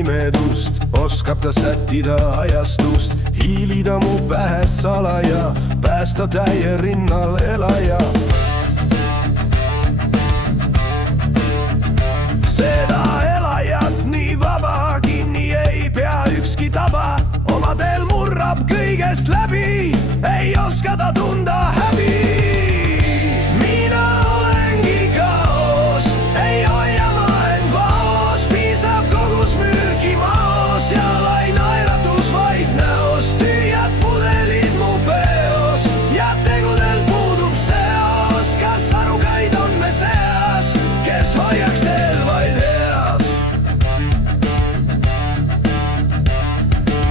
pimedust, oskab ta sättida ajastust, hiilida mu pähe salaja, päästa täie rinnal elaja. Seda elajat nii vaba kinni ei pea ükski taba, omadel murrab kõigest läbi, ei oska ta tunda häbi. Mina olengi kaos, ei hoia ma end vaos, piisab kogus mürgi maos ja lai naeratus vaid näos, tühjad pudelid mu peos ja tegudel puudub seos. Kas arukaid on me seas, kes hoiaks teil vaid eas?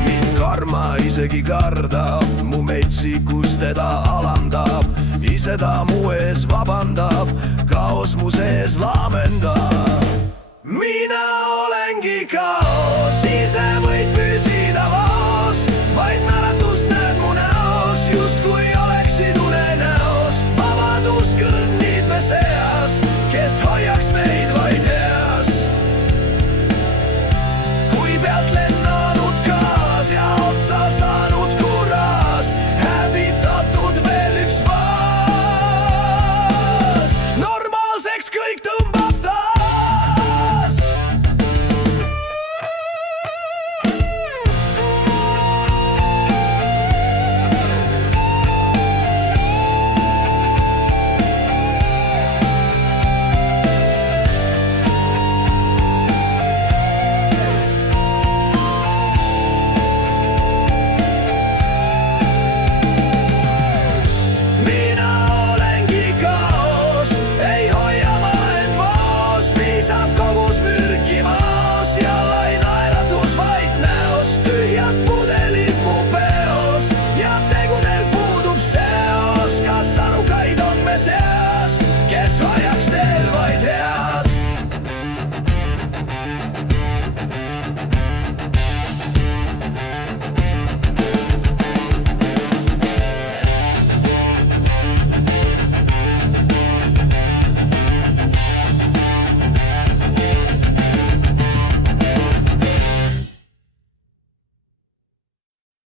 Mind karma isegi kardab, mu metsikus teda alandab, ise ta mu ees vabandab, kaos mu sees laamendab. Mina olengi kaos, ise võid